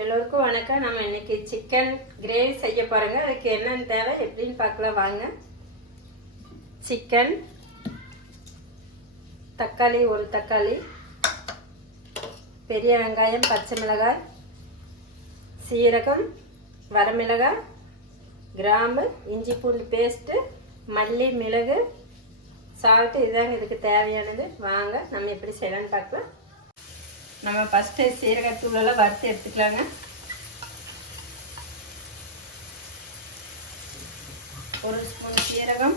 எல்லோருக்கும் வணக்கம். நம்ம இன்னைக்கு சிக்கன் கிரேவி செய்ய போகிறோங்க. அதுக்கு என்னென்ன தேவை எப்படின்னு பார்க்கலாம் வாங்க. சிக்கன், தக்காளி, ஒரு தக்காளி, பெரிய வெங்காயம், பச்சை மிளகாய், சீரகம், வரமிளகாய், கிராம்பு, இஞ்சி பூண்டு பேஸ்ட்டு, மல்லி, மிளகு, சால்ட்டு, இதுதாங்க இதுக்கு தேவையானது. வாங்க நம்ம எப்படி செய்யலான்னு பார்க்கலாம். நம்ம ஃபஸ்ட்டு சீரகத்தூளெல்லாம் வறுத்து எடுத்துக்கலாங்க. ஒரு ஸ்பூன் சீரகம்,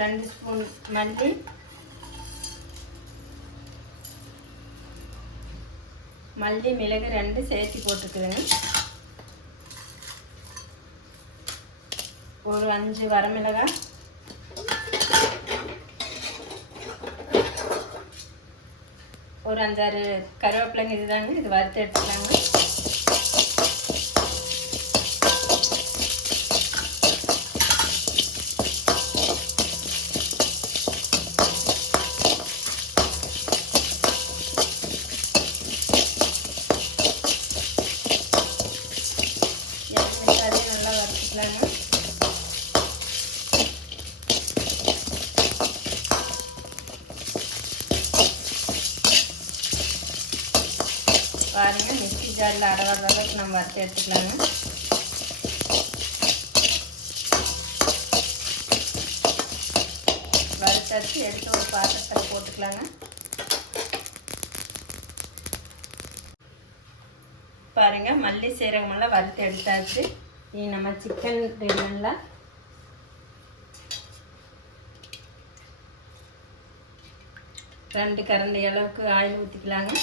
ரெண்டு ஸ்பூன் மல்லி, மிளகு ரெண்டு சேர்த்து போட்டுக்குதுங்க. ஒரு 5 வரமிளகாய், ஒரு 5-6 கருவேப்பிலைங்க. இதுதாங்க, இது வறுத்து எடுத்துக்கலாங்க. அதையும் நல்லா வறுத்துக்கலாங்க. பாருங்க, மிக்ஸி ஜாரில் அடவாடுற அளவுக்கு நம்ம வறுத்து எடுத்துக்கலாங்க. வறுத்தரிசி எடுத்து ஒரு பாத்திரத்தில் போட்டுக்கலாங்க. பாருங்க, மல்லி சீரகமெல்லாம் வறுத்து எடுத்தாச்சு. இனி நம்ம சிக்கன் ரெடிமெல்லாம் 2 கரண்டி அளவுக்கு ஆயில் ஊற்றிக்கலாங்க.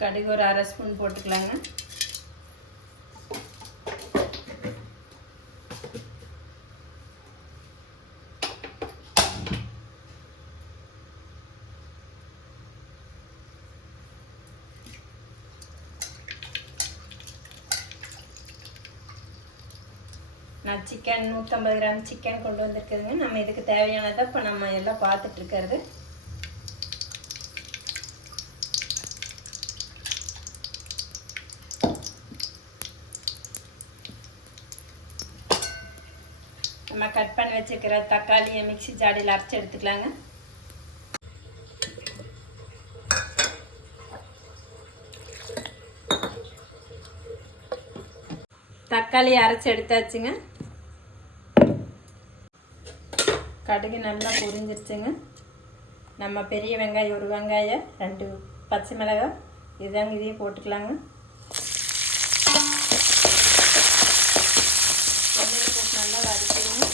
கடுகு ஒரு 1/2 ஸ்பூன் போட்டுக்கலாங்க. நான் சிக்கன் 150 கிராம் சிக்கன் கொண்டு வந்திருக்குதுங்க. நம்ம இதுக்கு தேவையானதை இப்போ நம்ம எல்லாம் பார்த்துட்டு இருக்கிறது. நம்ம கட் பண்ணி வச்சுருக்கிற தக்காளியை மிக்ஸி ஜாடியில் அரைச்சி எடுத்துக்கலாங்க. தக்காளி அரைச்சி எடுத்தாச்சுங்க. கடுகு நல்லா பொரிஞ்சிருச்சுங்க. நம்ம பெரிய வெங்காயம், ஒரு வெங்காயம், 2 பச்சை மிளகாய், இதுதாங்க, இதையும் போட்டுக்கலாங்க. எண்ணெயில் போட்டு நல்லா வதக்கிடுங்க.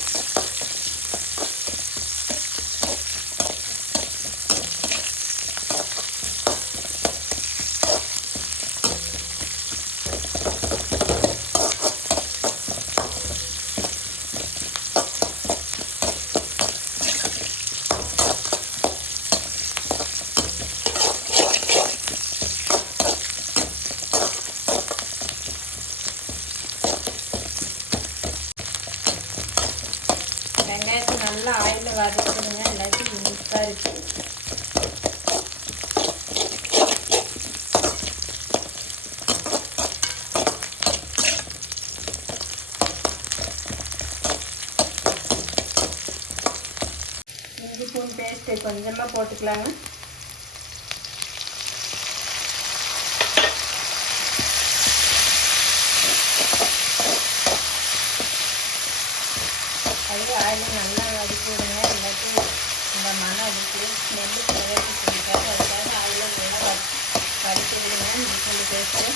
வெங்காயத்தை நல்லா ஆயிலில் வதக்கிடுங்க, எல்லாத்தையும் இனிப்பாக இருக்குது. இஞ்சி பூண்டு பேஸ்ட்டு கொஞ்சமாக போட்டுக்கலாங்க. அதுவே ஆயிலும் நல்லா வதக்கி விடுங்க. எல்லாத்தையும் இந்த மனம் அதுக்கு ஸ்மெல்லு குறைவாக சொல்லிட்டாரு. அதுக்காக ஆயிலும் நல்லா வதக்கி விடுங்க. இஞ்சி பூண்டு பேஸ்ட்டு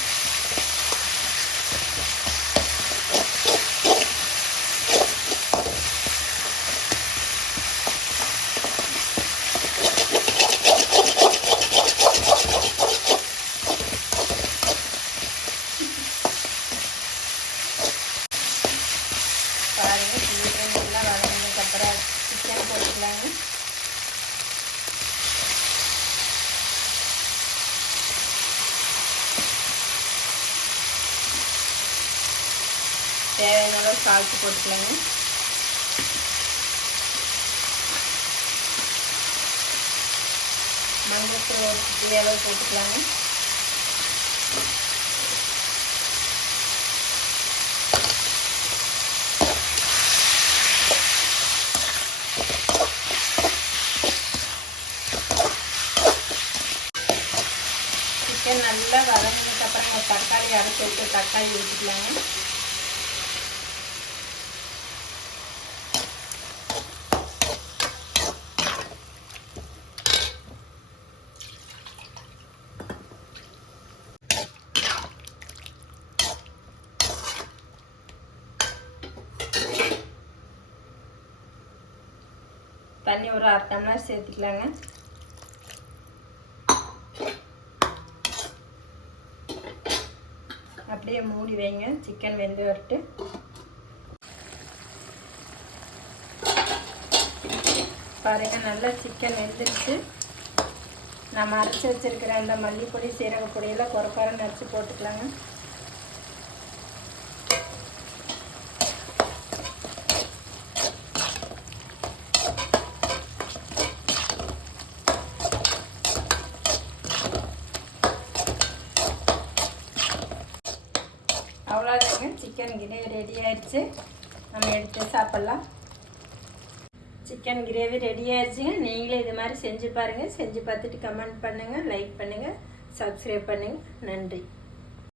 பாருங்கள். நல்லா வதங்கினதுக்கப்புறம் சிக்கன் போட்டுக்கலாங்க. தேவையான அளவு சால்ட் போட்டுக்கலாங்க. மஞ்சள் அளவு போட்டுக்கலாங்க. சிக்கன் நல்லா வதங்கினதுக்கப்புறம் தக்காளி அரைச்சி வச்சு தக்காளி ஊற்றிக்கலாங்க. தண்ணி ஒரு 1/2 டம்ளர் சேர்த்துக்கலாங்க. அப்படியே மூடி வைங்க, சிக்கன் வெந்து வரட்டு. பாருங்கள், நல்லா சிக்கன் வெந்துருச்சு. நம்ம அரைச்சி வச்சுருக்கிற அந்த மல்லிப்பொடி சீரகப்பொடியெல்லாம் குறைக்காரம் நரைச்சி போட்டுக்கலாங்க. அவ்வளோதாங்க, சிக்கன் கிரேவி ரெடி ஆயிடுச்சு. நம்ம எடுத்து சாப்பிட்லாம். சிக்கன் கிரேவி ரெடி ஆயிடுச்சுங்க. நீங்களே இது மாதிரி செஞ்சு பாருங்கள். செஞ்சு பார்த்துட்டு கமெண்ட் பண்ணுங்கள், லைக் பண்ணுங்கள், சப்ஸ்கிரைப் பண்ணுங்கள். நன்றி.